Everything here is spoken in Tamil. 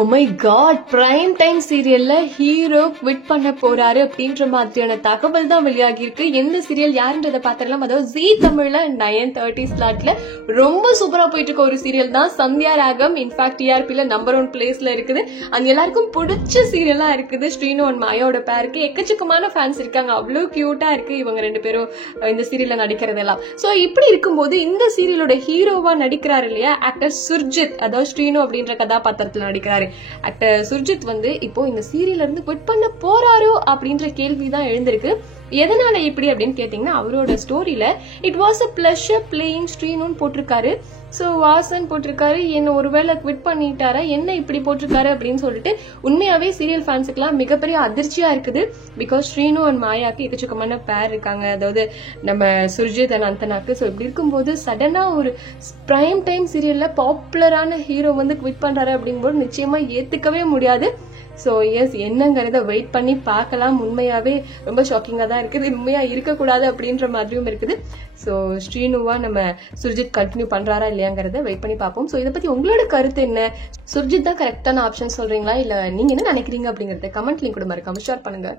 O my God, prime time சீரியல்ல ஹீரோ குவிட் பண்ண போறாரு அப்படின்ற மாதிரியான தகவல் தான் வெளியாகி இருக்கு. எந்த சீரியல் யாருன்றதை பாத்திரலாம். அதாவது ஜீ தமிழ்ல 9:30 ஸ்லாட்ல ரொம்ப சூப்பரா போயிட்டு இருக்க ஒரு சீரியல் தான் சந்தியா ராகம். இன்ஃபேக்ட் டிஆர்பில நம்பர் 1 பிளேஸ்ல இருக்குது. அந்த எல்லாருக்கும் பிடிச்ச சீரியலா இருக்குது. ஸ்ரீனு அண்ட் மாயாவோட பேருக்கு எக்கச்சக்கமான ஃபேன்ஸ் இருக்காங்க. அவ்வளவு கியூட்டா இருக்கு இவங்க 2 பேரும் இந்த சீரியல்ல நடிக்கிறதெல்லாம். சோ இப்படி இருக்கும்போது இந்த சீரியலோட ஹீரோவா நடிக்கிறாரு இல்லையா ஆக்டர் சுர்ஜித், அதாவது ஸ்ரீனு அப்படின்ற கதாபாத்திரத்துல நடிக்கிறாரு. ஆக்டர் சுர்ஜித் இப்போ இந்த சீரியல்ல இருந்து குவிட் பண்ண போறாரோ அப்படின்ற கேள்விதான் எழுந்திருக்கு. எதனால இப்படி அப்படின்னு கேட்டீங்கன்னா, அவரோட ஸ்டோரியில it was a pleasure playing ஸ்ரீனுன்னு போட்டிருக்காரு. சோ வாசன் போட்டிருக்காரு. என்ன ஒருவேளை குவிட் பண்ணிட்டாரா, என்ன இப்படி போட்டிருக்காரு அப்படின்னு சொல்லிட்டு உண்மையாவே சீரியல் ஃபேன்ஸுக்கு எல்லாம் மிகப்பெரிய அதிர்ச்சியா இருக்குது. பிகாஸ் ஸ்ரீனு அண்ட் மாயாக்கு எக்கச்சக்கமான பேர் இருக்காங்க, அதாவது நம்ம சுர்ஜித் அண்ட் அந்தனாக்கு. ஸோ இப்படி இருக்கும்போது சடனா ஒரு பிரைம் டைம் சீரியல்ல பாப்புலரான ஹீரோ குவிட் பண்றாரு அப்படிங்கும்போது நிச்சயமா ஏத்துக்கவே முடியாது. ஸோ எஸ், என்னங்கிறத வெயிட் பண்ணி பார்க்கலாம். உண்மையாவே ரொம்ப ஷாக்கிங்கா தான் இருக்குது. உண்மையா இருக்கக்கூடாது அப்படின்ற மாதிரியும் இருக்குது. ஸோ ஸ்ரீனுவா நம்ம சுர்ஜித் கண்டினியூ பண்றாரா இல்லையாங்கிறத வெயிட் பண்ணி பார்ப்போம். ஸோ இதை பத்தி உங்களோட கருத்து என்ன? சுர்ஜித் தான் கரெக்டான ஆப்ஷன் சொல்றீங்களா, இல்ல நீங்க என்ன நினைக்கிறீங்க அப்படிங்கறத கமெண்ட் லிங்க் கூட மறக்காம ஷேர் பண்ணுங்க.